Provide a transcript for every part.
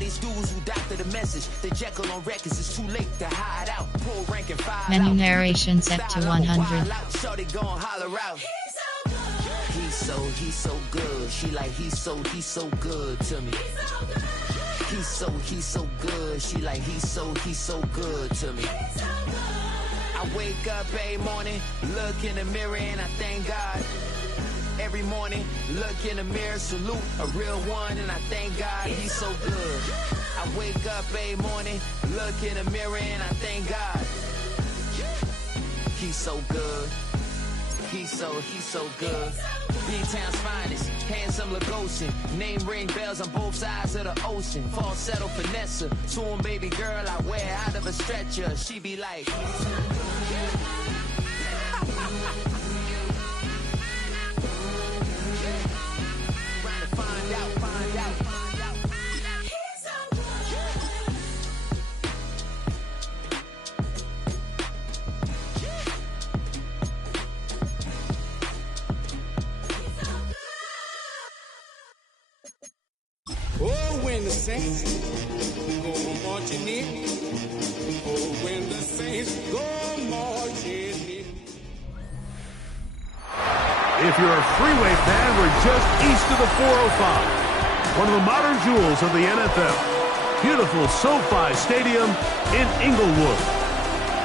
these dudes who doctor the message. The Jekyll on records, it's too late to hide out. Pull rank and file Menu narration set to 100. Shorty gon' holler out. He's so good. She like he's so good to me. He's so good. She like he's so good to me. I wake up every morning, look in the mirror and I thank God. Every morning, look in the mirror, salute a real one and I thank God he's so good. I wake up every morning, look in the mirror and I thank God. He's so good. He's so good. B-Town's finest, handsome Lagosian. Name ring bells on both sides of the ocean. Falsetto finesse, soon baby girl I wear out of a stretcher. She be like. Oh, when the saints go marching in. Oh, when the saints go marching in. If you're a freeway fan, we're just east of the 405. One of the modern jewels of the NFL. Beautiful SoFi Stadium in Inglewood.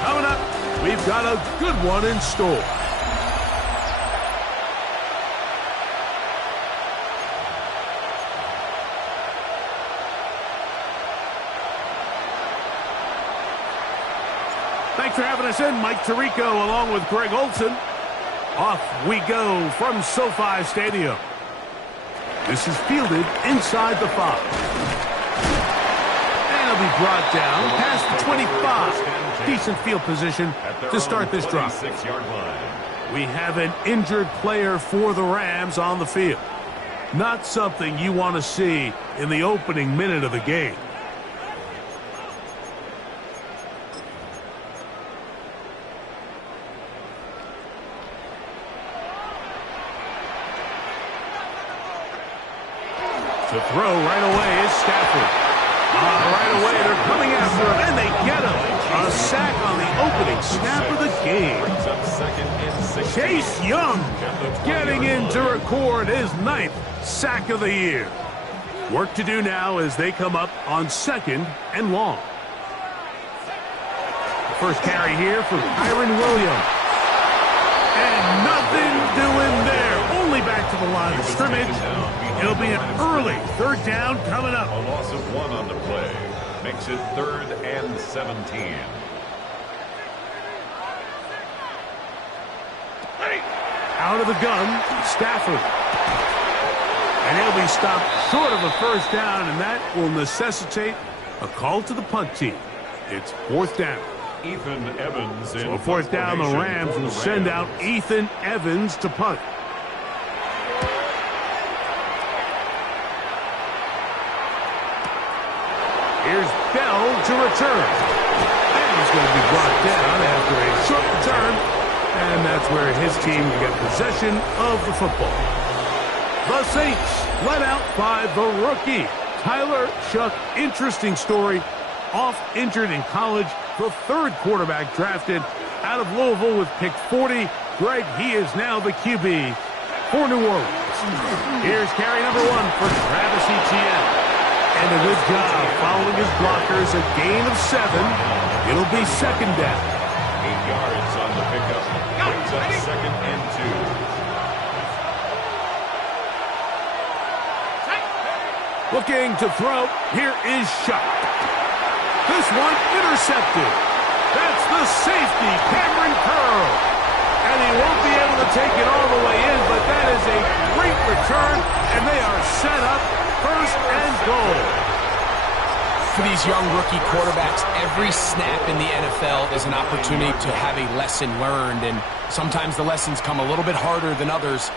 Coming up, we've got a good one in store. Thanks for having us in. Mike Tirico along with Greg Olson. Off we go from SoFi Stadium. This is fielded inside the 5. And it'll be brought down past the 25. Decent field position to start this drive. We have an injured player for the Rams on the field. Not something you want to see in the opening minute of the game. To throw right away is Stafford. Right away, they're coming after him, and they get him. A sack on the opening snap of the game. Chase Young getting in to record his 9th sack of the year. Work to do now as they come up on 2nd and long. First carry here from Kyron Williams. And nothing doing there. Only back to the line of scrimmage. It'll be an early 3rd down coming up. A loss of 1 on the play. Makes it 3rd and 17. Out of the gun, Stafford. And he'll be stopped short of a 1st down, and that will necessitate a call to the punt team. It's 4th down. Ethan Evans in so 4th down, the Rams will send out Ethan Evans to punt. Here's Bell to return. And he's going to be brought down after a short return. And that's where his team will get possession of the football. The Saints let out by the rookie, Tyler Shough. Interesting story. Off injured in college. The 3rd quarterback drafted out of Louisville with pick 40. Greg, he is now the QB for New Orleans. Here's carry number 1 for Travis Etienne. And a good job following his blockers, a gain of 7. It'll be 2nd down. 8 yards on the pickup. Brings up 2nd and 2. Looking to throw. Here is Shough. This one intercepted. That's the safety, Cameron Curl. And he won't be able to take it all the way in, but that is a great return, and they are set up 1st and goal. For these young rookie quarterbacks, every snap in the NFL is an opportunity to have a lesson learned, and sometimes the lessons come a little bit harder than others.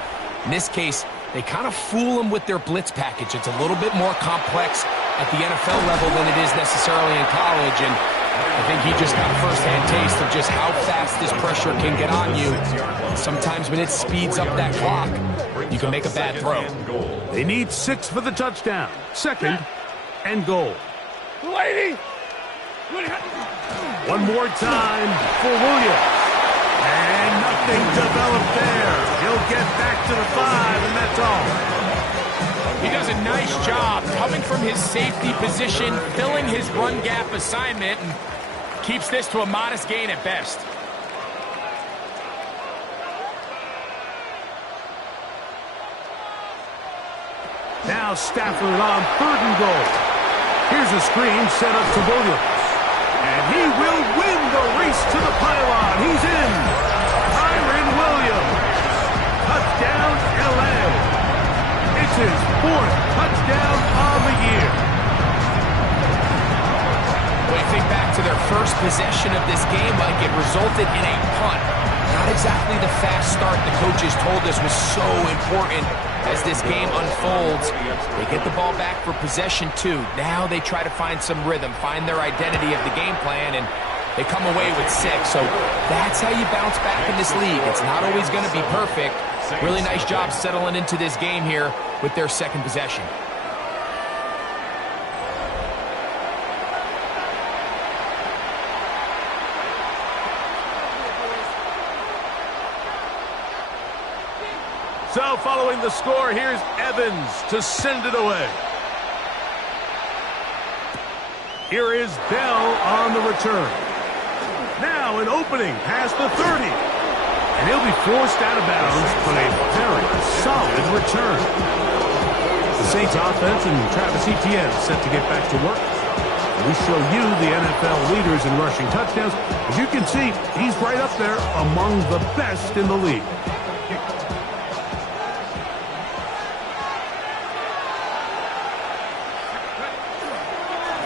In this case, they kind of fool them with their blitz package. It's a little bit more complex at the NFL level than it is necessarily in college, and I think he just got a first-hand taste of just how fast this pressure can get on you. Sometimes when it speeds up that clock, you can make a bad throw. They need 6 for the touchdown. 2nd and goal. Lady! One more time for Williams. And nothing developed there. He'll get back to the 5, and that's all. He does a nice job coming from his safety position, filling his run gap assignment, and keeps this to a modest gain at best. Now Stafford on 3rd and goal. Here's a screen set up to Williams. And he will win the race to the pylon. He's in. Kyren Williams. Touchdown, L.A. It's his 4th touchdown on the year. When you think back to their first possession of this game, Mike, it resulted in a punt. Not exactly the fast start the coaches told us was so important. As this game unfolds, they get the ball back for possession 2. Now they try to find some rhythm, find their identity of the game plan, and they come away with 6. So that's how you bounce back in this league. It's not always going to be perfect. Really nice job settling into this game here with their 2nd possession. So following the score, here's Evans to send it away. Here is Bell on the return. Now an opening past the 30. And he'll be forced out of bounds, but a very solid return. The Saints offense and Travis Etienne set to get back to work. We show you the NFL leaders in rushing touchdowns. As you can see, he's right up there among the best in the league.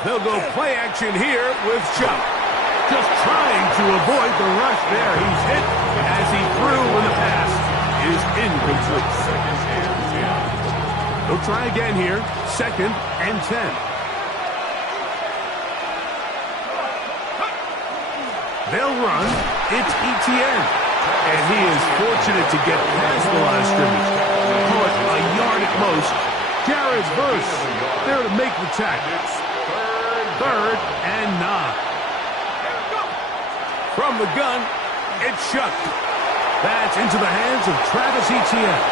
They'll go play action here with Chuck. Just trying to avoid the rush there. He's hit as he threw when the pass is incomplete. They'll try again here. 2nd and 10. They'll run. It's Etienne. And he is fortunate to get past the line of scrimmage. Call it a yard at most. Jared's verse there to make the tackle. 3rd and 9. From the gun, it's Chuck. That's into the hands of Travis Etienne.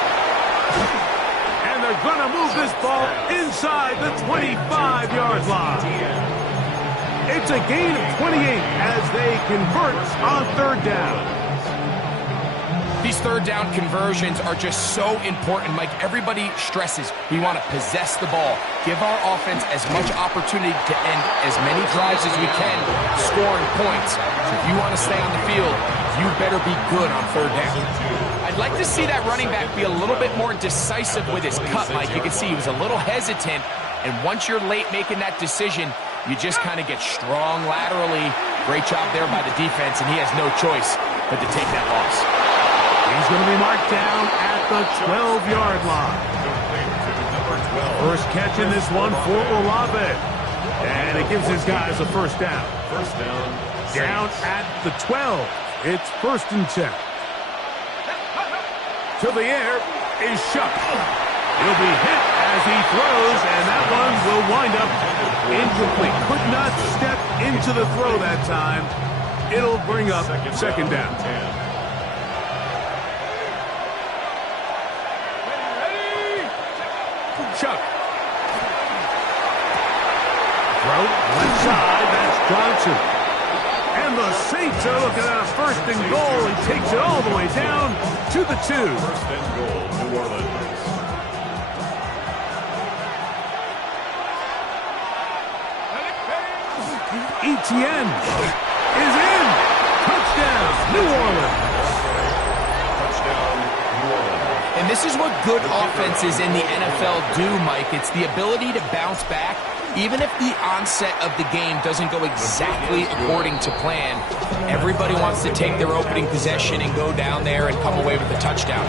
And they're going to move this ball inside the 25-yard line. It's a gain of 28 as they convert on 3rd down. These 3rd down conversions are just so important, Mike. Everybody stresses we want to possess the ball, give our offense as much opportunity to end as many drives as we can, scoring points. So if you want to stay on the field, you better be good on 3rd down. I'd like to see that running back be a little bit more decisive with his cut, Mike. You can see he was a little hesitant, and once you're late making that decision, you just kind of get strong laterally. Great job there by the defense, and he has no choice but to take that loss. He's going to be marked down at the 12-yard line. First catch in this one for Olave. And it gives his guys a 1st down. Down at the 12. It's 1st and 10. To the air is Shuck. He'll be hit as he throws, and that one will wind up incomplete. Could not step into the throw that time. It'll bring up 2nd down. Chuck. Throw left side, that's Johnson. And the Saints are looking at a 1st and goal. He takes it all the way down to the 2. 1st and goal, New Orleans. Etienne is in. Touchdown, New Orleans. And this is what good offenses in the NFL do, Mike. It's the ability to bounce back, even if the onset of the game doesn't go exactly according to plan. Everybody wants to take their opening possession and go down there and come away with a touchdown.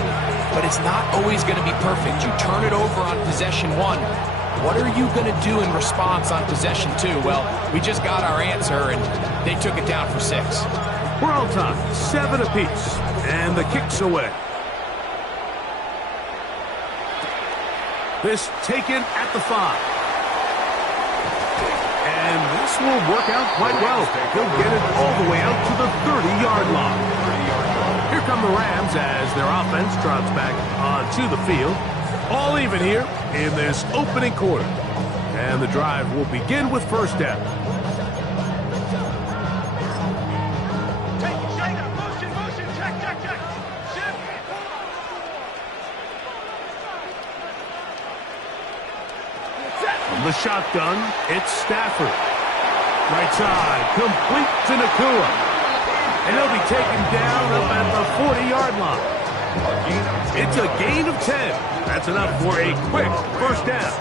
But it's not always going to be perfect. You turn it over on possession 1. What are you going to do in response on possession 2? Well, we just got our answer, and they took it down for 6. We're all time, 7 apiece, and the kick's away. This taken at the 5. And this will work out quite well. He'll get it all the way out to the 30-yard line. Here come the Rams as their offense trots back onto the field. All even here in this opening quarter. And the drive will begin with first down. From the shotgun, it's Stafford. Right side, complete to Nakua. And he'll be taken down up at the 40-yard line. It's a gain of 10. That's enough for a quick first down.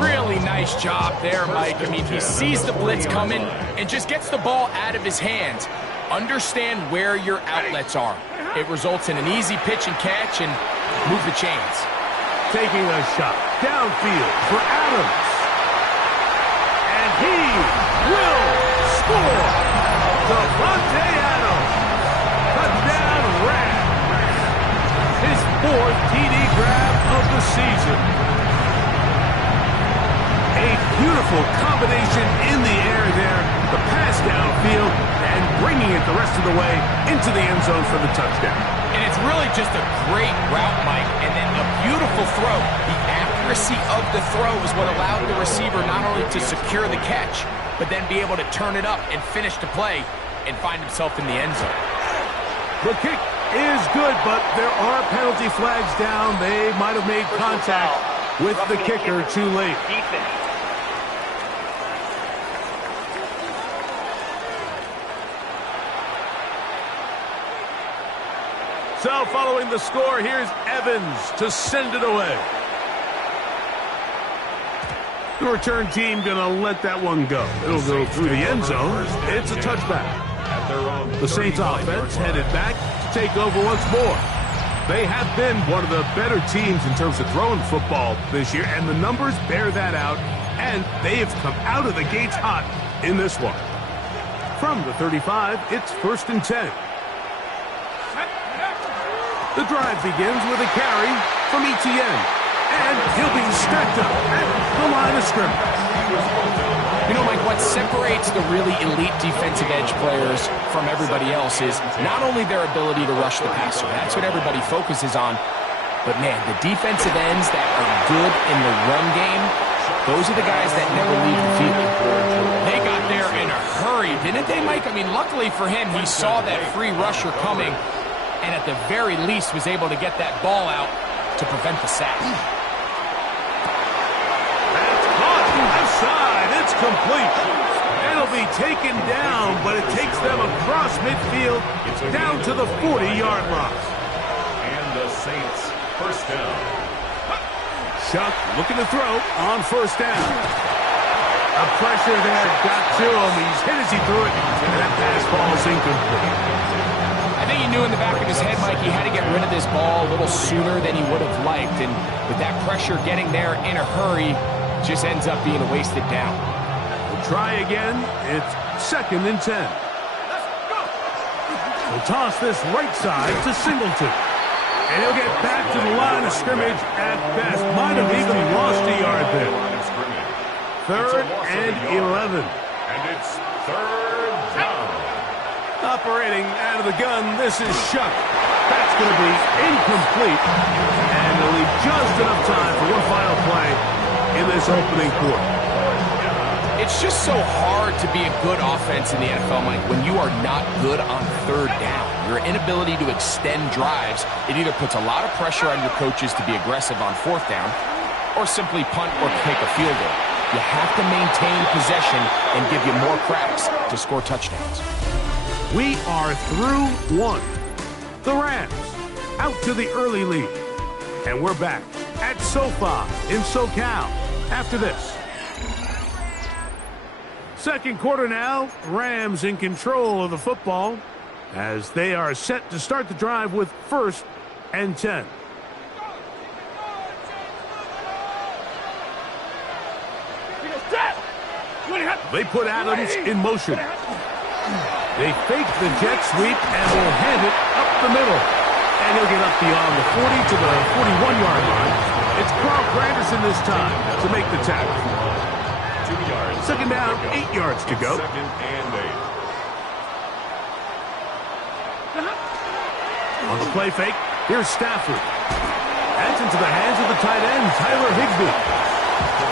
Really nice job there, Mike. I mean, he sees the blitz coming and just gets the ball out of his hands. Understand where your outlets are. It results in an easy pitch and catch and move the chains. Taking a shot downfield for Adams. And he will score. Devontae Adams. Touchdown Rams. His 4th TD grab of the season. A beautiful combination in the air there. The pass downfield and bringing it the rest of the way into the end zone for the touchdown. And it's really just a great route, Mike, and then a beautiful throw. The accuracy of the throw is what allowed the receiver not only to secure the catch, but then be able to turn it up and finish the play and find himself in the end zone. The kick is good, but there are penalty flags down. They might have made contact with the kicker too late. So following the score, here's Evans to send it away. The return team going to let that one go. It'll go through the end zone. It's a touchback. The Saints offense headed back to take over once more. They have been one of the better teams in terms of throwing football this year, and the numbers bear that out, and they have come out of the gates hot in this one. From the 35, it's 1st and 10. The drive begins with a carry from Etienne, and he'll be stacked up at the line of scrimmage. You know, Mike, what separates the really elite defensive edge players from everybody else is not only their ability to rush the passer. That's what everybody focuses on. But, man, the defensive ends that are good in the run game, those are the guys that never leave the field. They got there in a hurry, didn't they, Mike? I mean, luckily for him, he saw that free rusher coming, and at the very least was able to get that ball out to prevent the sack. That's caught left side. It's complete. It'll be taken down, but it takes them across midfield down to the 40-yard line. And the Saints first down. Shuck looking to throw on first down. A pressure there got to him. He's hit as he threw it, and that pass ball is incomplete. I think he knew in the back of his head, Mike, he had to get rid of this ball a little sooner than he would have liked. And with that pressure getting there in a hurry, just ends up being a wasted down. We'll try again. It's 2nd and 10. We'll toss this right side to Singleton. And he'll get back to the line of scrimmage at best. Might have even lost a yard there. 3rd and 11. And it's 3rd down. Operating out of the gun, this is Shuck. That's going to be incomplete. And it'll leave just enough time for one final play in this opening quarter. It's just so hard to be a good offense in the NFL, Mike, when you are not good on 3rd down. Your inability to extend drives, it either puts a lot of pressure on your coaches to be aggressive on 4th down or simply punt or take a field goal. You have to maintain possession and give you more cracks to score touchdowns. We are through one. The Rams out to the early lead. And we're back at SoFi in SoCal after this. Second quarter now. Rams in control of the football as they are set to start the drive with 1st and 10. They put Adams in motion. They fake the jet sweep and will hand it up the middle. And he'll get up beyond the 40 to the 41-yard line. It's Carl Granderson this time to make the tackle. 2 yards Second down, 8 yards to go. Second and 8. On the play fake, here's Stafford. That's into the hands of the tight end, Tyler Higbee.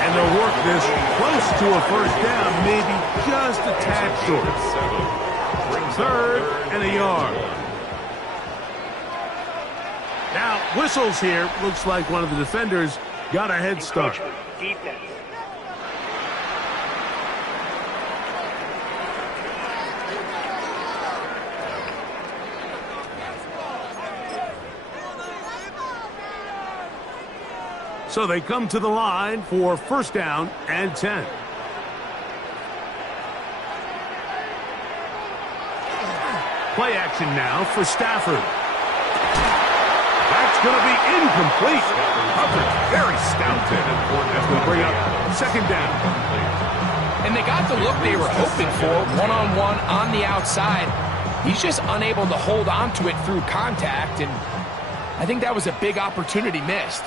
And they'll work this close to a first down, maybe just a tad short. Third and a yard. Now, whistles here. Looks like one of the defenders got a head start. So they come to the line for first down and 10. Play action now for Stafford. That's going to be incomplete. Coverage very stout. That's going to bring up second down. And they got the look they were hoping for, one-on-one on the outside. He's just unable to hold on to it through contact, and I think that was a big opportunity missed.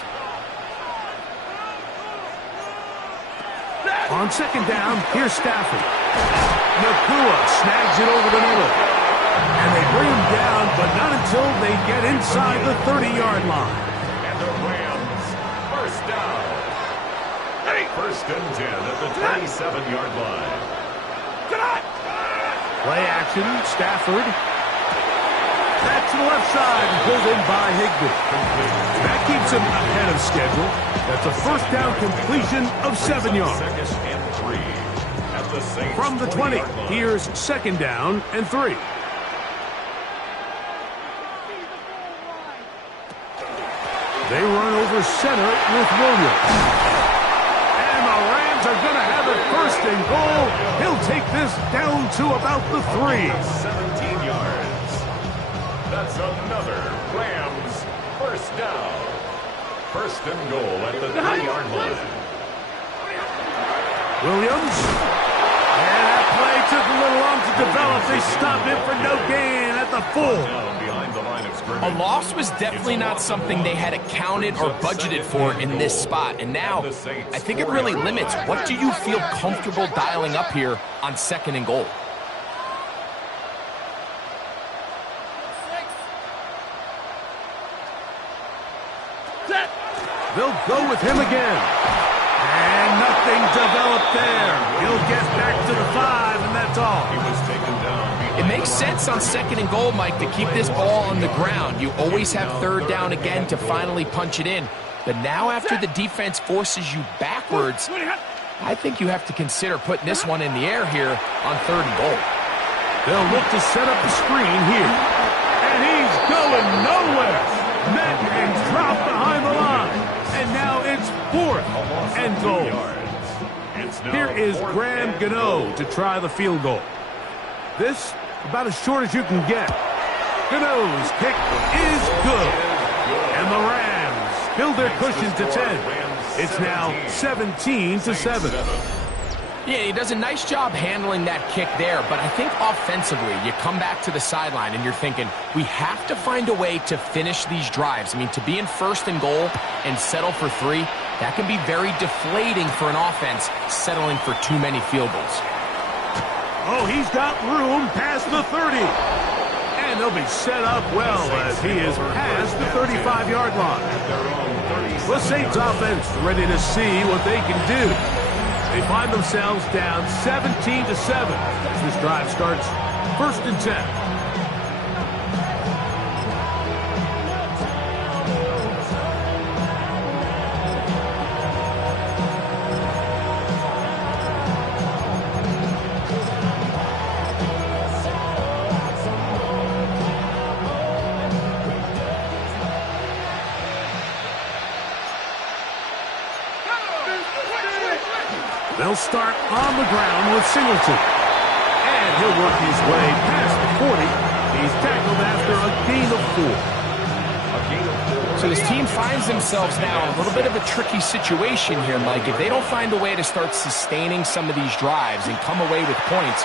On second down, here's Stafford. Nakua snags it over the middle. And they bring him down, but not until they get inside the 30-yard line. And the Rams, first down. First and 10 at the 27-yard line. Play action, Stafford. Back to the left side and pulled in by Higbee. That keeps him ahead of schedule. That's a first down completion of 7 yards. Second and 3 at the Saints From the 20, 20-yard line. here's second down and 3. They run over center with Williams. And the Rams are going to have it first and goal. He'll take this down to about the 3. 17 yards. That's another Rams first down. First and goal at the 3-yard line. Williams. And that play took a little long to develop. They stopped it for no gain at the 4. Down behind the line of scrimmage. A loss was definitely not something they had accounted or budgeted for in this spot. And now, I think it really limits what do you feel comfortable dialing up here on second and goal. They'll go with him again. And nothing developed there. He'll get back to the 5, and that's all. He was taken down. It makes sense on second and goal, Mike, to keep this ball on the ground. You always have third down again to finally punch it in. But now after the defense forces you backwards, I think you have to consider putting this one in the air here on third and goal. They'll look to set up the screen here. And he's going nowhere. Met and dropped behind the line. And now it's fourth and goal. Here is Graham Gano to try the field goal. This about as short as you can get. Gano's kick is good. And the Rams build their cushion to 10. It's now 17-7. Yeah, he does a nice job handling that kick there, but I think offensively, you come back to the sideline and you're thinking, we have to find a way to finish these drives. I mean, to be in first and goal and settle for 3, that can be very deflating for an offense settling for too many field goals. Oh, he's got room past the 30. And they'll be set up well as he is past the 35-yard line. The Saints offense ready to see what they can do. They find themselves down 17-7 as this drive starts first and 10. They'll start on the ground with Singleton. And he'll work his way past the 40. He's tackled after a gain of 4. So this team finds themselves now in a little bit of a tricky situation here, Mike. If they don't find a way to start sustaining some of these drives and come away with points,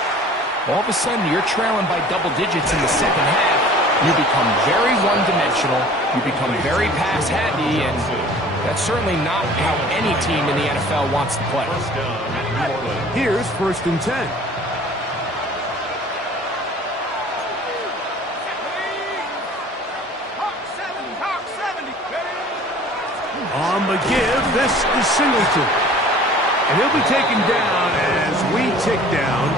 all of a sudden you're trailing by double digits in the second half. You become very one-dimensional. You become very pass-heavy, and That's certainly not how any team in the NFL wants to play. First down, New Orleans. Here's 1st and 10. On the give, this is Singleton. And he'll be taken down as we tick down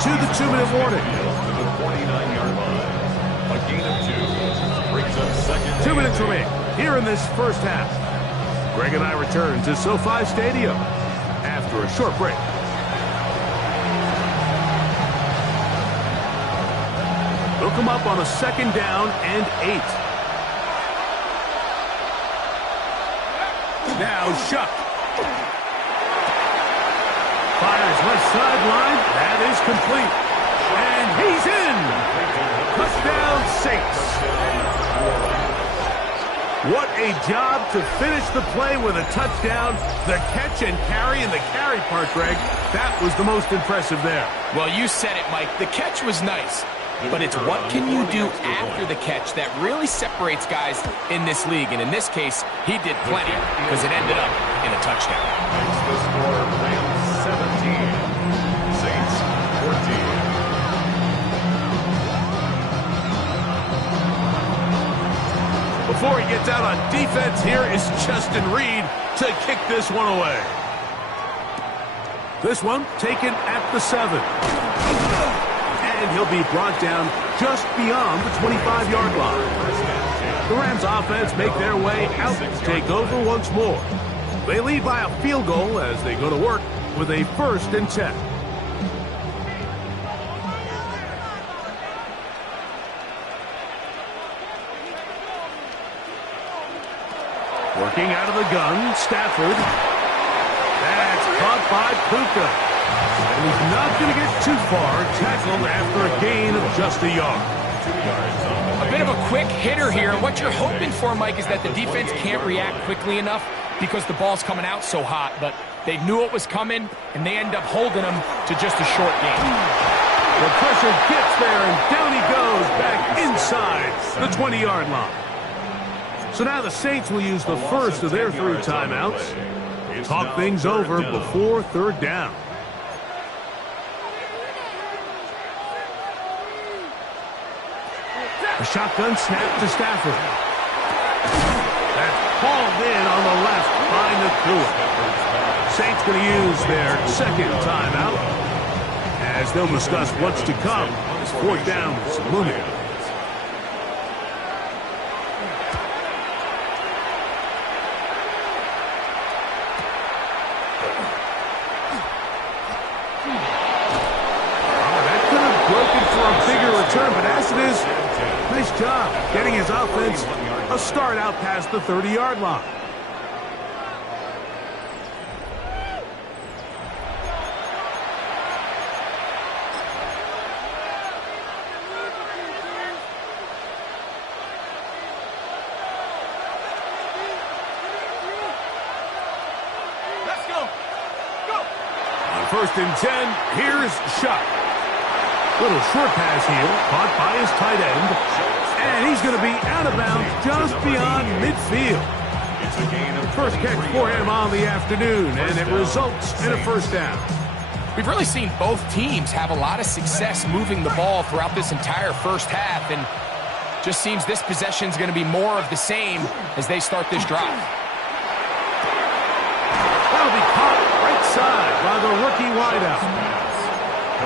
to the 2-minute warning. To the 49-yard line. A gain of 2 brings up second. 2 minutes remain here in this first half. Greg and I return to SoFi Stadium after a short break. They'll come up on a 2nd down and 8. Now Shuck. Fires left sideline. That is complete. And he's in. Touchdown Saints. What a job to finish the play with a touchdown. The catch and carry, and the carry part, Greg, that was the most impressive there. Well, you said it, Mike. The catch was nice. But it's what can you do after the catch that really separates guys in this league. And in this case, he did plenty because it ended up in a touchdown. Makes the score Rams 17, Saints 14. Before he gets out on defense, here is Justin Reed to kick this one away. This one taken at the 7. And he'll be brought down just beyond the 25-yard line. The Rams offense make their way out to take over once more. They lead by a field goal as they go to work with a 1st and 10. Working out of the gun, Stafford. That's caught by Puka. And he's not going to get too far, tackled after a gain of just a yard. 2 yards on the A bit of a quick hitter here. What you're hoping for, Mike, is that the defense can't react quickly enough because the ball's coming out so hot. But they knew it was coming, and they end up holding them to just a short game. The pressure gets there, and down he goes back inside the 20-yard line. So now the Saints will use the first of their 3 timeouts. Talk things over before 3rd down. A shotgun snap to Stafford. That's hauled in on the left by Nakua. Saints going to use their 2nd timeout as they'll discuss what's to come as 4th down is looming. That could have broken for a bigger return, but as it is, nice job getting his offense a start out past the 30-yard line. Let's go. Go. On 1st and 10, here's Shuck. Little short pass here, caught by his tight end. And he's going to be out of bounds just beyond midfield. It's a gain of First catch for him on the afternoon, and it results in a 1st down. We've really seen both teams have a lot of success moving the ball throughout this entire first half, and just seems this possession is going to be more of the same as they start this drive. That'll be caught right side by the rookie wideout.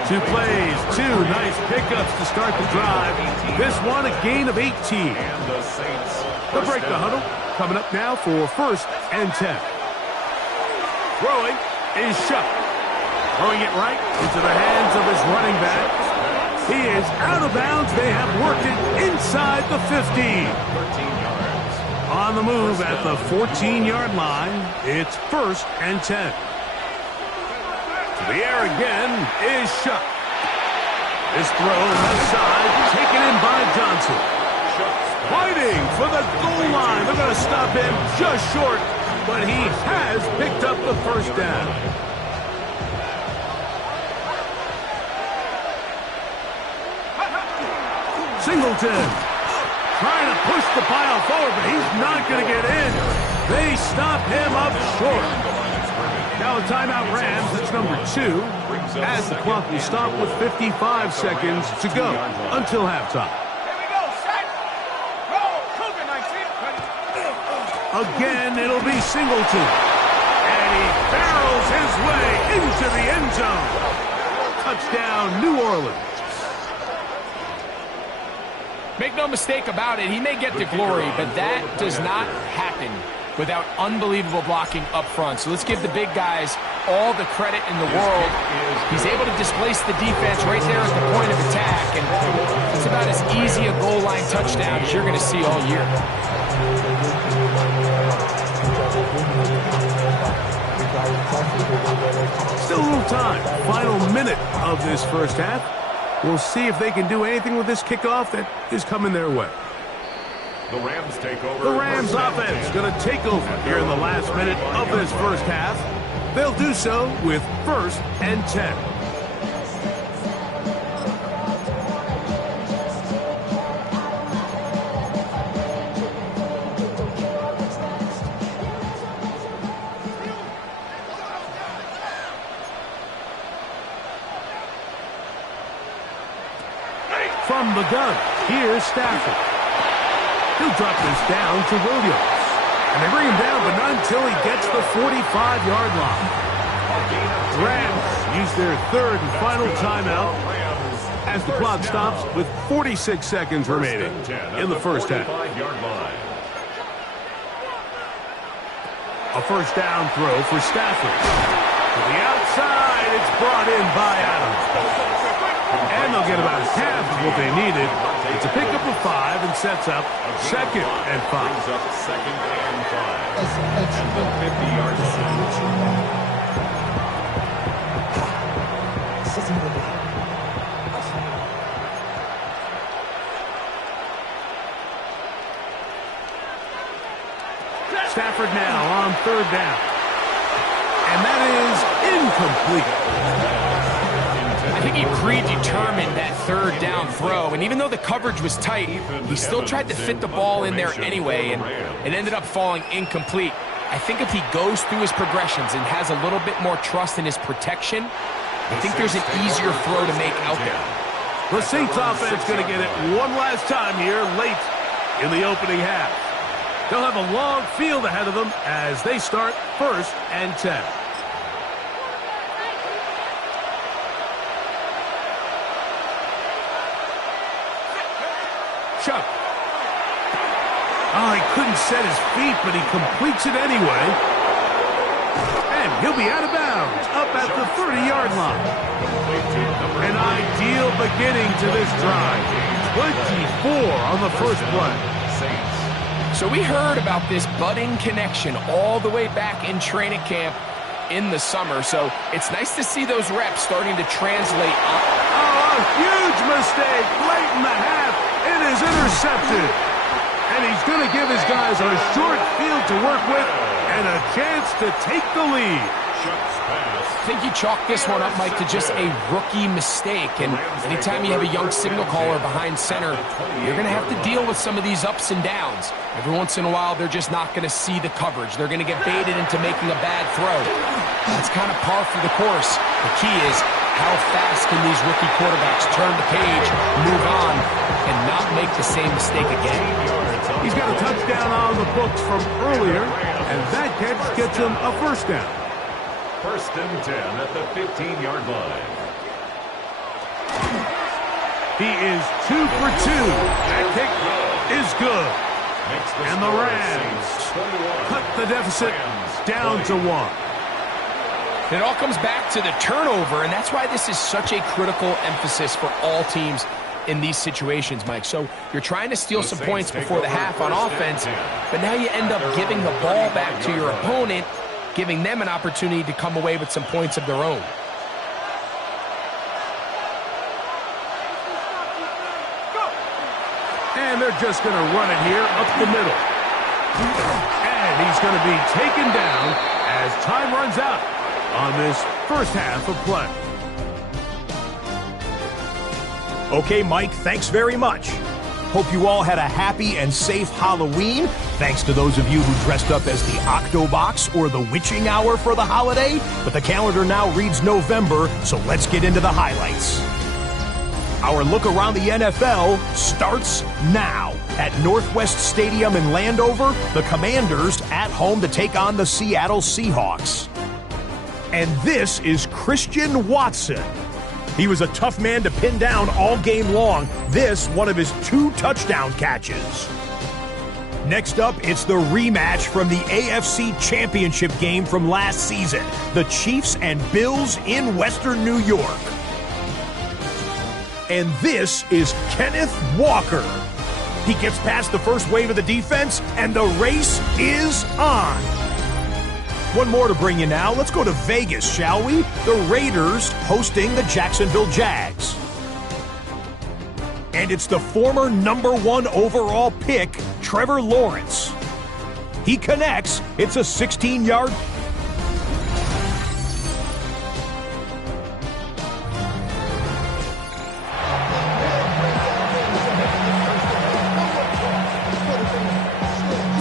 2 plays, 2 nice pickups to start the drive. This one a gain of 18. And the Saints. They'll break the huddle. Coming up now for 1st and 10. Throwing is Shuck. Throwing it right into the hands of his running back. He is out of bounds. They have worked it inside the 15. 13 yards. On the move at the 14-yard line, it's 1st and 10. To the air again is Shuck. This throw left side taken in by Johnson. Fighting for the goal line. They're going to stop him just short, but he has picked up the 1st down. Singleton trying to push the pile forward, but he's not going to get in. They stop him up short. Now a timeout Rams, that's number 2, as the clock will stop with 55 seconds to go until halftime. Again, it'll be Singleton. And he barrels his way into the end zone. Touchdown, New Orleans. Make no mistake about it, he may get the glory, but that does not happen without unbelievable blocking up front. So let's give the big guys all the credit in the world. He's able to displace the defense right there at the point of attack, and it's about as easy a goal line touchdown as you're going to see all year. Still a little time. Final minute of this first half. We'll see if they can do anything with this kickoff that is coming their way. The Rams take over. The Rams offense going to take over here in the last minute of this first half. They'll do so with 1st and 10. From the gun, here's Stafford. He'll drop this down to Williams. And they bring him down, but not until he gets the 45-yard line. Rams use their 3rd and final timeout as the clock stops with 46 seconds remaining in the first half. A first down throw for Stafford. To the outside, it's brought in by Adams. And they'll get about half of what they needed. It's a pickup of 5 and sets up 2nd and 5. And the 50-yard Stafford now on 3rd down. And that is incomplete. I think he predetermined that 3rd down throw, and even though the coverage was tight, he still tried to fit the ball in there anyway, and it ended up falling incomplete. I think if he goes through his progressions and has a little bit more trust in his protection, I think there's an easier throw to make out there. The Saints offense going to get it one last time here late in the opening half. They'll have a long field ahead of them as they start 1st and 10. Chuck. Oh, he couldn't set his feet, but he completes it anyway. And he'll be out of bounds up at the 30-yard line. An ideal beginning to this drive. 24 on the first play. So we heard about this budding connection all the way back in training camp in the summer. So it's nice to see those reps starting to translate. Oh, a huge mistake late in the half. It is intercepted. And he's going to give his guys a short field to work with and a chance to take the lead. I think you chalk this one up, Mike, to just a rookie mistake. And anytime you have a young signal caller behind center, you're going to have to deal with some of these ups and downs. Every once in a while, they're just not going to see the coverage. They're going to get baited into making a bad throw. That's kind of par for the course. The key is how fast can these rookie quarterbacks turn the page, move on, and not make the same mistake again. He's got a touchdown on the books from earlier, and that catch gets him a first down. 1st and 10 at the 15-yard line. He is 2 for 2. That kick is good. And the Rams cut the deficit down to 1. It all comes back to the turnover, and that's why this is such a critical emphasis for all teams in these situations, Mike. So you're trying to steal some points before the half on offense, but now you end up giving the ball back to your opponent, giving them an opportunity to come away with some points of their own. And they're just going to run it here up the middle. And he's going to be taken down as time runs out on this first half of play. Okay, Mike, thanks very much. Hope you all had a happy and safe Halloween. Thanks to those of you who dressed up as the Octobox or the Witching Hour for the holiday. But the calendar now reads November, so let's get into the highlights. Our look around the NFL starts now. At Northwest Stadium in Landover, the Commanders at home to take on the Seattle Seahawks. And this is Christian Watson. He was a tough man to pin down all game long. This, one of his 2 touchdown catches. Next up, it's the rematch from the AFC Championship game from last season. The Chiefs and Bills in Western New York. And this is Kenneth Walker. He gets past the first wave of the defense, and the race is on. One more to bring you now. Let's go to Vegas, shall we? The Raiders hosting the Jacksonville Jags. And it's the former #1 overall pick, Trevor Lawrence. He connects. It's a 16-yard.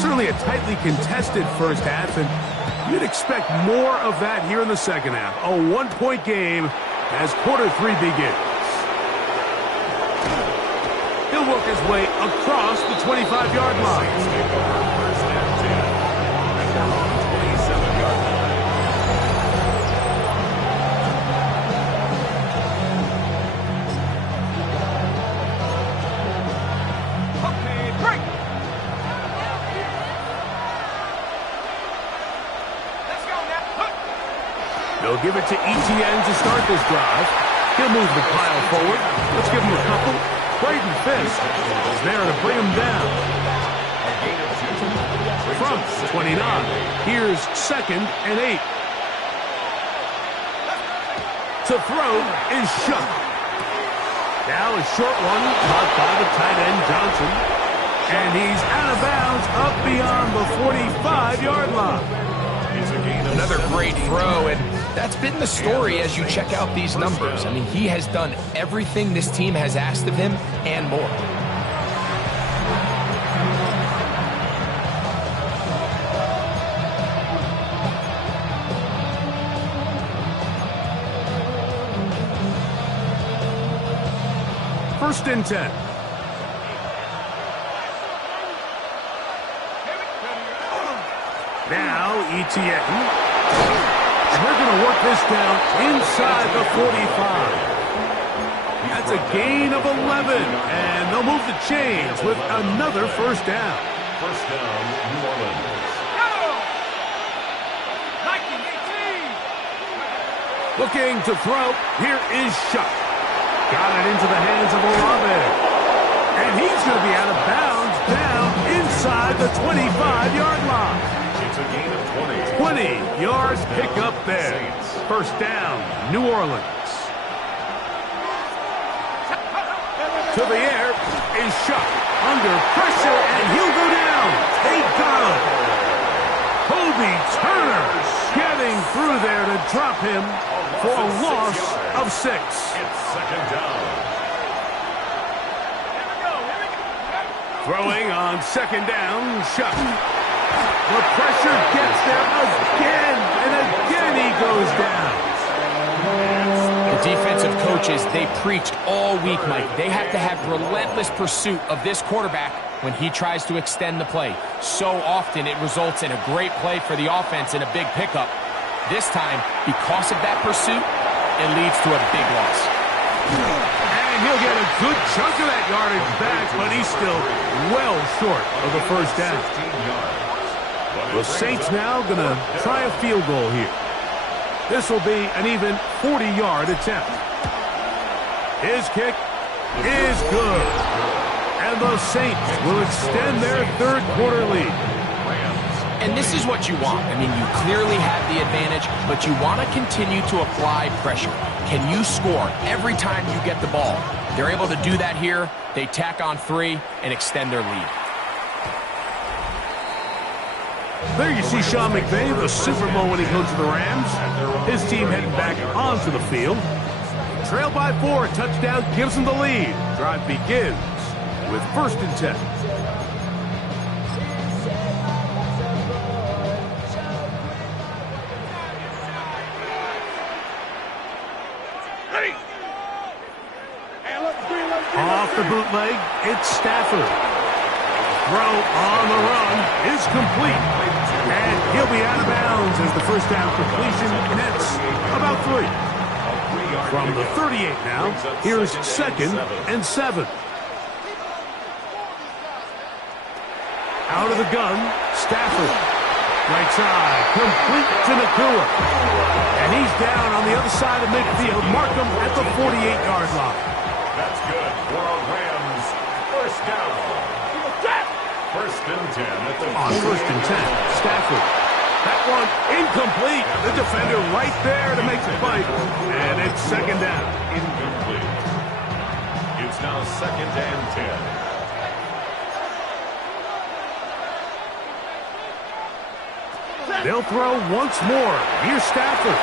Certainly a tightly contested first half, and you'd expect more of that here in the second half. A 1-point game as quarter 3 begins. He'll work his way across the 25-yard line. They'll give it to Etienne to start this drive. He'll move the pile forward. Let's give him a couple. Braden Fisk is there to bring him down. From 29, here's 2nd and 8. To throw is shot. Now a short one caught by the tight end Johnson. And he's out of bounds up beyond the 45-yard line. Another great throw, and that's been the story as you check out these numbers. I mean, he has done everything this team has asked of him and more. First and 10. Now Etienne. And they're going to work this down inside the 45. That's a gain of 11. And they'll move the chains with another first down. First down, New Orleans. Looking to throw. Here is Shuck. Got it into the hands of Olave. And he's going to be out of bounds down inside the 25-yard line. It's a gain of 20. 20 yards pick up there. First down, New Orleans. To the air is Shuck. Under pressure, and he'll go down. They got him. Kobe Turner getting through there to drop him for a loss of 6. It's second down. Throwing on second down, Shuck. The pressure gets there again, and again he goes down. The defensive coaches, they preached all week, Mike. They have to have relentless pursuit of this quarterback when he tries to extend the play. So often it results in a great play for the offense and a big pickup. This time, because of that pursuit, it leads to a big loss. And he'll get a good chunk of that yardage back, but he's still well short of the first down. The Saints now going to try a field goal here. This will be an even 40-yard attempt. His kick is good. And the Saints will extend their third quarter lead. And this is what you want. I mean, you clearly have the advantage, but you want to continue to apply pressure. Can you score every time you get the ball? They're able to do that here. They tack on 3 and extend their lead. There you see Sean McVay, the Super Bowl winning coach of the Rams. His team heading back onto the field. Trail by 4, touchdown gives them the lead. Drive begins with 1st and 10. Off the bootleg, it's Stafford. Throw on the run is complete. And he'll be out of bounds as the first down completion nets about 3. From the 38 now, here's 2nd and 7. Out of the gun, Stafford. Right side, complete to Nakua. And he's down on the other side of midfield. Mark him at the 48-yard line. That's good for a Rams first down. 1st and 10 at the On 1st and 10, Stafford. That one incomplete. The defender right there to make the fight. And it's 2nd down. Incomplete. It's now 2nd and 10. They'll throw once more. Here's Stafford.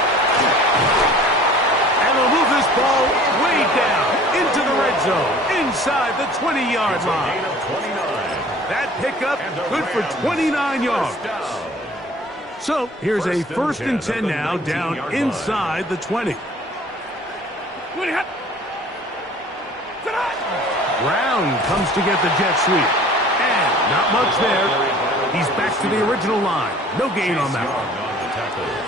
And they'll move this ball way down into the red zone, inside the 20-yard line. Gain of 29. That pickup good for 29 yards. So here's a 1st and 10 now, down inside the 20. Brown comes to get the jet sweep. And not much there. He's back to the original line. No gain on that one.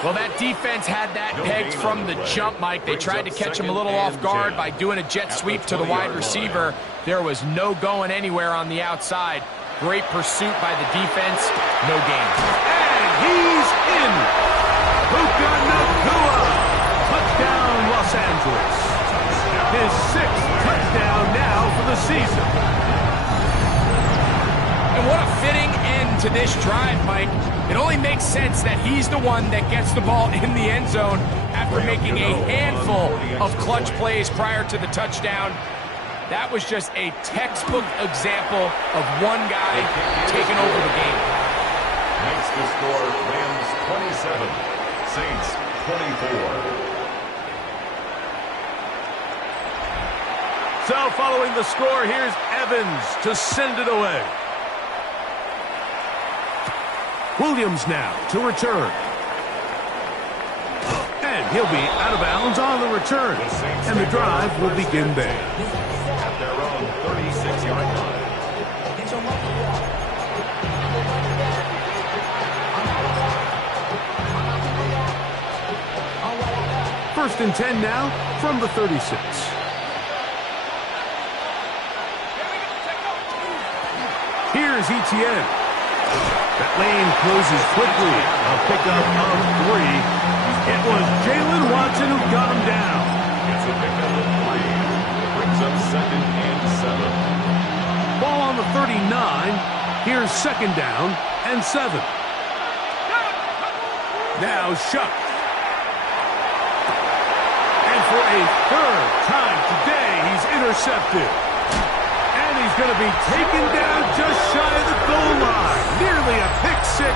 Well, that defense had that pegged from the jump, Mike. They tried to catch him a little off guard by doing a jet sweep to the wide receiver. There was no going anywhere on the outside. Great pursuit by the defense. No gain. And he's in. Puka Nakua. Touchdown, Los Angeles. His 6th touchdown now for the season. And what a fitting end to this drive, Mike. It only makes sense that he's the one that gets the ball in the end zone after making a handful of clutch plays prior to the touchdown. That was just a textbook example of one guy taking over the game. Makes the score Rams 27, Saints 24. So following the score, here's Evans to send it away. Williams now to return. And he'll be out of bounds on the return. And the drive will begin there. At their own 36-yard line. 1st and 10 now from the 36. Here's Etienne. That lane closes quickly. A pickup of 3. It was Jalen Watson who got him down. It's a pickup of 3. Brings up 2nd and 7. Ball on the 39. Here's 2nd down and 7. Now Shuck. And for a 3rd time today, he's intercepted. And he's going to be taken down just shy of the goal line. Nearly a pick 6,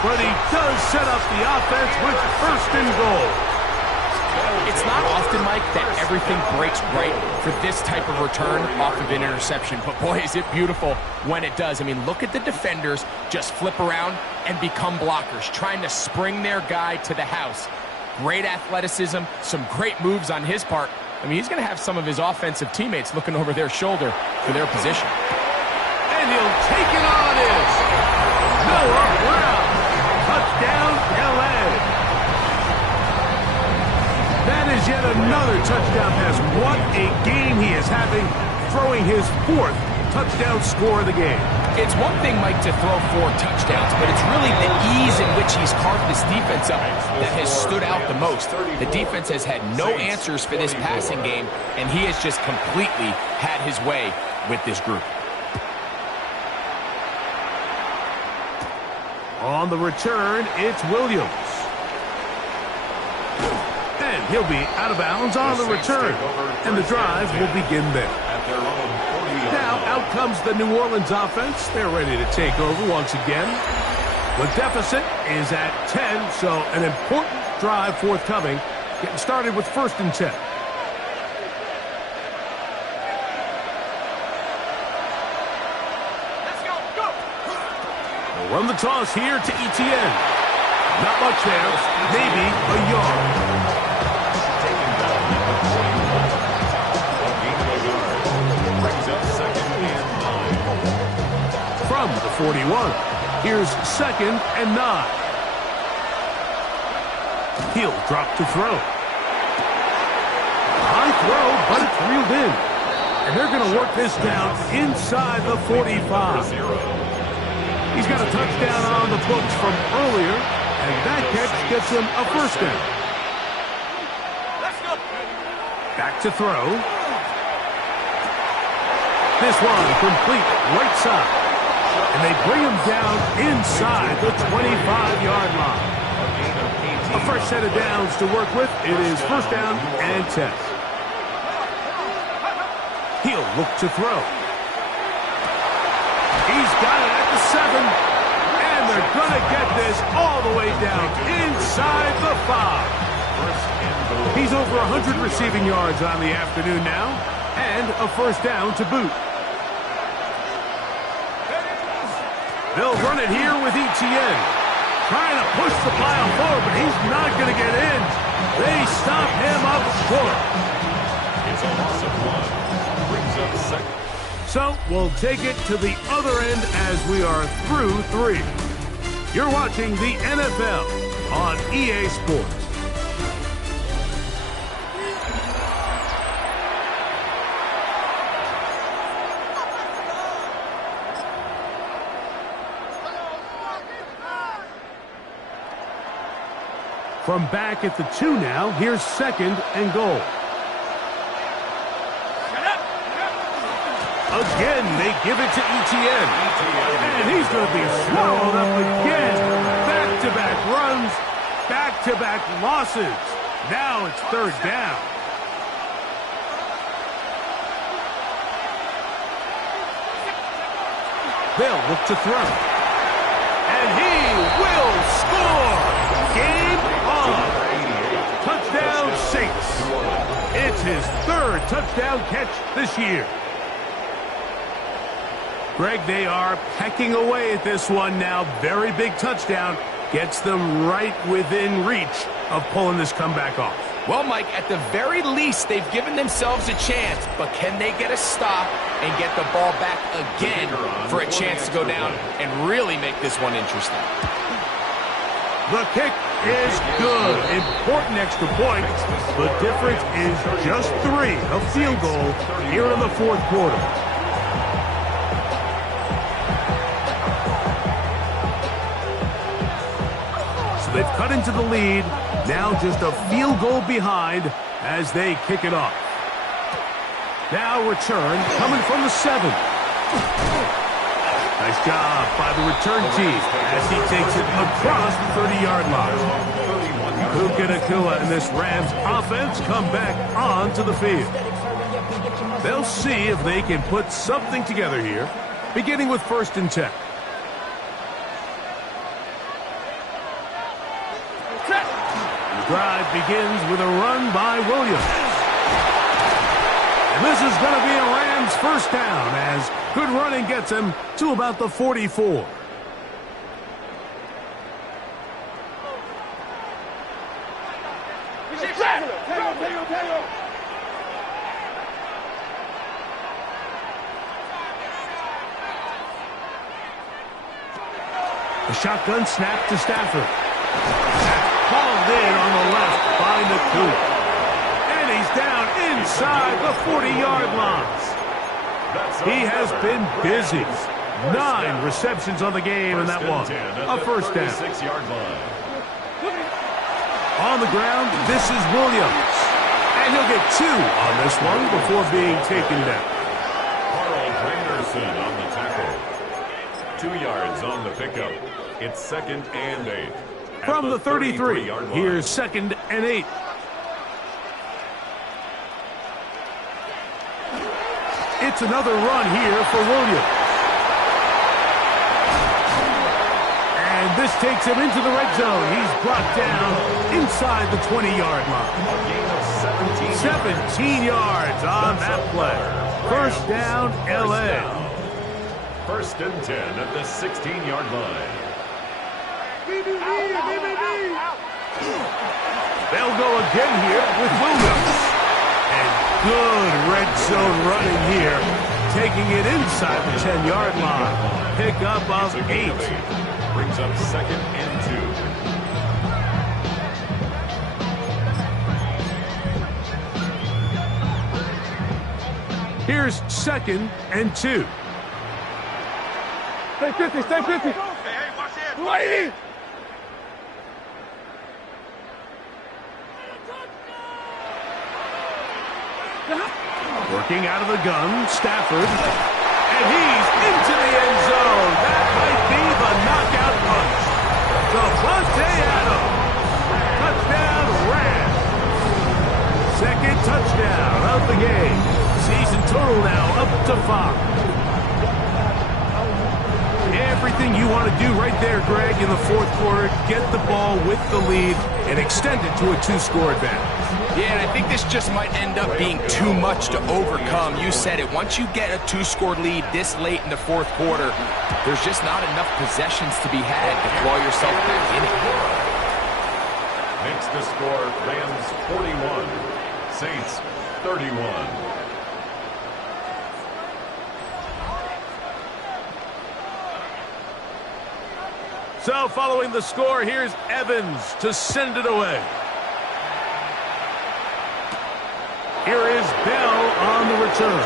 but he does set up the offense with 1st and goal. It's not often, Mike, that everything breaks right for this type of return off of an interception. But boy, is it beautiful when it does. I mean, look at the defenders just flip around and become blockers, trying to spring their guy to the house. Great athleticism, some great moves on his part. I mean, he's going to have some of his offensive teammates looking over their shoulder for their position. And he'll take it on in. Noah Brown. Touchdown, L.A. That is yet another touchdown pass. What a game he is having, throwing his 4th touchdown score of the game. It's one thing, Mike, to throw 4 touchdowns, but it's really the ease in which he's carved this defense up that has stood out the most. The defense has had no answers for this passing game, and he has just completely had his way with this group. On the return, it's Williams. And he'll be out of bounds on the return. And the drive will begin there. Now out comes the New Orleans offense. They're ready to take over once again. The deficit is at 10, so an important drive forthcoming. Getting started with 1st and 10. They'll run the toss here to Etienne. Not much there, maybe a yard. Taken down at the 41. A gain of a yard. Brings up second and 9. From the 41, here's second and 9. He'll drop to throw. High throw, but it's reeled in. And they're going to work this down inside the 45. He's got a touchdown on the books from earlier, and that catch gets him a first down. Back to throw. This one complete right side. And they bring him down inside the 25-yard line. A fresh set of downs to work with. It is first down and 10. He'll look to throw. He's got it at the 7. And they're going to get this all the way down inside the 5. He's over 100 receiving yards on the afternoon now. And a first down to boot. They'll run it here with Etienne. Trying to push the pile forward, but he's not going to get in. They stop him up short. It's a loss of 1. Brings up second. So we'll take it to the other end as we are through 3. You're watching the NFL on EA Sports. From back at the 2 now, here's second and goal. Again, they give it to Etienne. And he's going to be swallowed up again. Back-to-back runs, back-to-back losses. Now it's third down. They'll look to throw. And he will score. Game on. Touchdown Saints. It's his third touchdown catch this year. Greg, they are pecking away at this one now. Very big touchdown. Gets them right within reach of pulling this comeback off. Well, Mike, at the very least, they've given themselves a chance, but can they get a stop and get the ball back again for a chance to go down and really make this one interesting? The kick is good. Important extra point. The difference is just 3, a field goal here in the fourth quarter. So they've cut into the lead. Now just a field goal behind as they kick it off. Now return coming from the 7. Nice job by the return team as he takes it across the 30-yard line. Puka Nacua and this Rams offense come back onto the field. They'll see if they can put something together here, beginning with first and 10. The drive begins with a run by Williams. And this is going to be a Rams first down as good running gets him to about the 44. The shotgun snap to Stafford. Hauled in on the left by Nacua. And he's down inside the 40-yard line. He has been busy. 9 receptions on the game, and that one a first down. On the ground, this is Williams. And he'll get 2 on this one before being taken down. Carl Granderson on the tackle. 2 yards on the pickup. It's second and 8. From the 33, here's second and 8. It's another run here for Williams. And this takes him into the red zone. He's brought down inside the 20-yard line. 17 yards on that play. First down, L.A. First and 10 at the 16-yard line. They'll go again here with Williams. And good red zone running here, taking it inside the 10-yard line. Pick up of 8. Brings up second and 2. Here's second and 2. Stay 50, stay 50. Lady! Working out of the gun, Stafford. And he's into the end zone. That might be the knockout punch. Devontae Adams. Touchdown, Rams. Second touchdown of the game. Season total now up to 5. Everything you want to do right there, Greg, in the fourth quarter. Get the ball with the lead and extend it to a 2-score advantage. Yeah, and I think this just might end up being too much to overcome. You said it. Once you get a 2-score lead this late in the fourth quarter, there's just not enough possessions to be had to claw yourself back in it. Makes the score Rams 41, Saints 31. So following the score, here's Evans to send it away. Here is Bell on the return.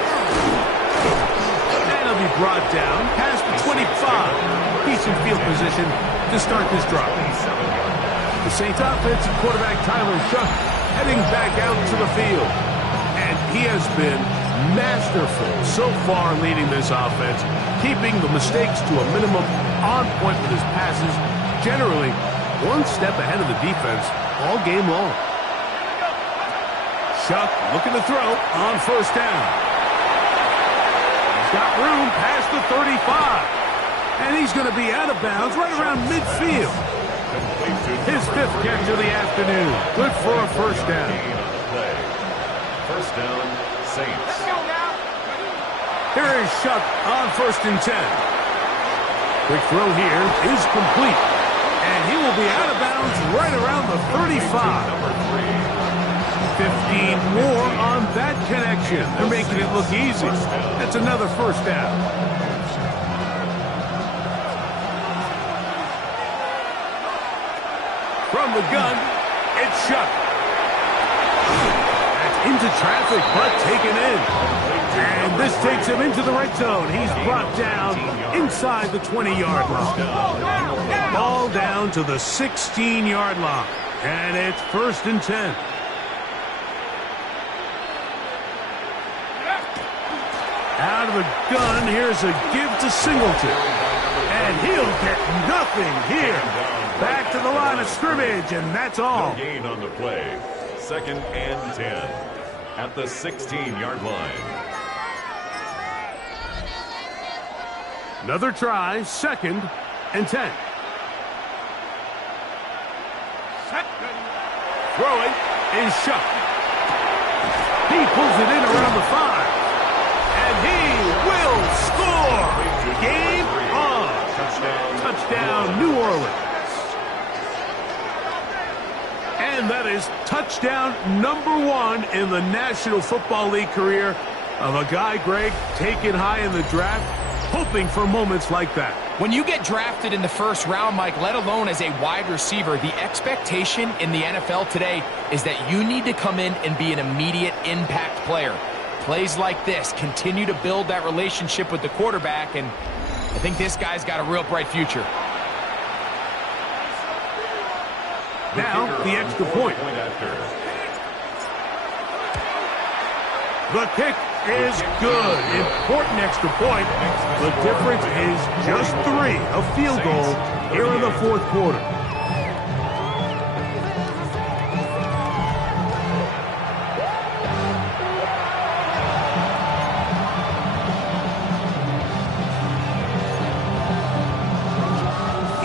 And he'll be brought down past the 25. Decent field position to start this drive. The Saints offense and quarterback Tyler Shuck heading back out to the field. And he has been masterful so far leading this offense, keeping the mistakes to a minimum, on point with his passes, generally one step ahead of the defense all game long. Shuck looking to throw on first down. He's got room past the 35. And he's going to be out of bounds right around midfield. His 5th catch of the afternoon. Good for a first down. First down, Saints. Here is Shuck on first and 10. Quick throw here is complete. And he will be out of bounds right around the 35. 15 more on that connection. They're making it look easy. That's another first down. From the gun, it's Shuck. That's into traffic, but taken in. And this takes him into the red zone. He's brought down inside the 20-yard line. Ball down to the 16-yard line. And it's first and 10. Out of the gun, here's a give to Singleton. And he'll get nothing here. Back to the line of scrimmage, and that's all. No gain on the play. Second and 10 at the 16-yard line. Another try, second and 10. Throwing is Shuck. He pulls it in around the 5. And he will score. Game on. Touchdown, New Orleans. And that is touchdown number 1 in the National Football League career of a guy, Greg, taken high in the draft, hoping for moments like that. When you get drafted in the first round, Mike, let alone as a wide receiver, the expectation in the NFL today is that you need to come in and be an immediate impact player. Plays like this continue to build that relationship with the quarterback, and I think this guy's got a real bright future. Now, the extra point. The kick is good. Important extra point. The difference is just 3, a field goal here in the fourth quarter.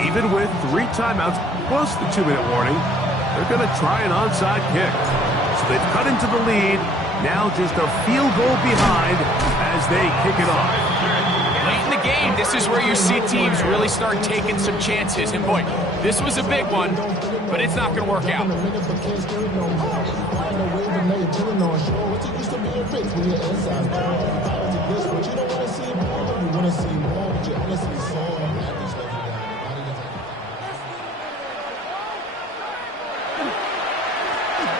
Even with 3 timeouts plus the 2-minute warning, they're going to try an onside kick. So they've cut into the lead. Now just a field goal behind as they kick it off. Late in the game, game, this is where you see teams really start taking some chances. And boy, this was a big one, but it's not going to work out.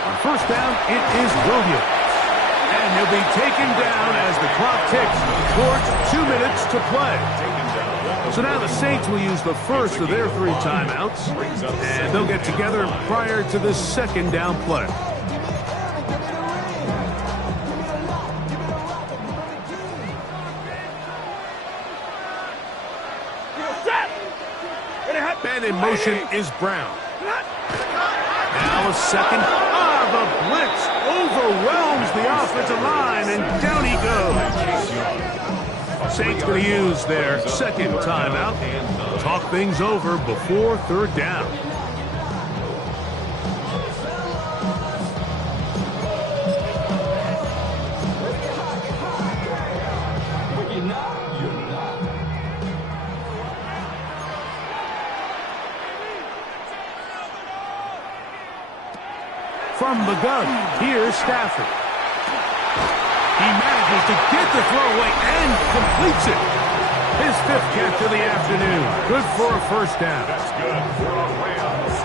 On first down, it is Williams. And he'll be taken down as the clock ticks towards 2 minutes to play. So now the Saints will use the first of their 3 timeouts, and they'll get together prior to the second down play. And in motion is Brown. Now a second. The blitz overwhelms the offensive line, and down he goes. Saints going to use their second timeout. Talk things over before third down. From the gun, here's Stafford. He manages to get the throw away and completes it. His 5th catch of the afternoon. Good for a first down. That's good for a Rams.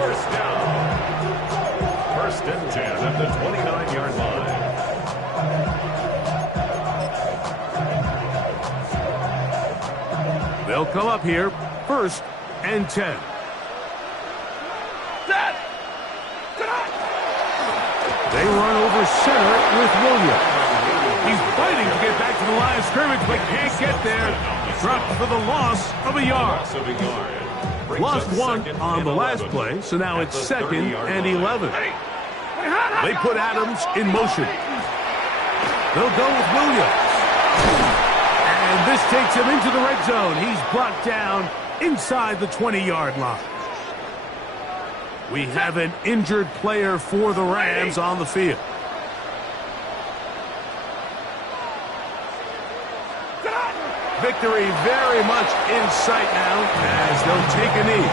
First down. 1st and 10 at the 29-yard line. They'll come up here. 1st and 10. They run over center with Williams. He's fighting to get back to the line of scrimmage, but can't get there. Dropped for the loss of a yard. Lost 1 on the last play, so now it's 2nd and 11. They put Adams in motion. They'll go with Williams. And this takes him into the red zone. He's brought down inside the 20-yard line. We have an injured player for the Rams on the field. Victory very much in sight now as they'll take a knee.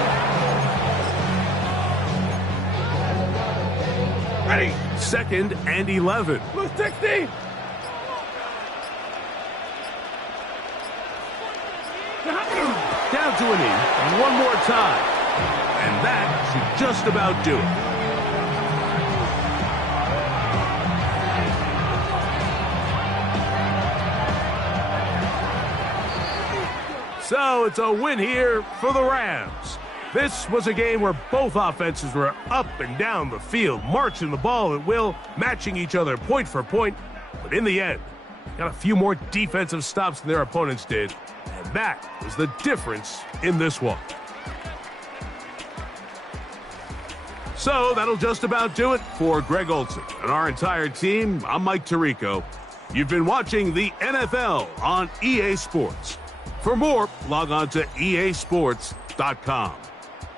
Ready. 2nd and 11. 60. Down to a knee. One more time. And that should just about do it. So it's a win here for the Rams. This was a game where both offenses were up and down the field, marching the ball at will, matching each other point for point. But in the end, got a few more defensive stops than their opponents did. And that was the difference in this one. So that'll just about do it for Greg Olson and our entire team. I'm Mike Tirico. You've been watching the NFL on EA Sports. For more, log on to easports.com.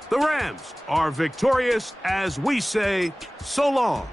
The Rams are victorious as we say so long.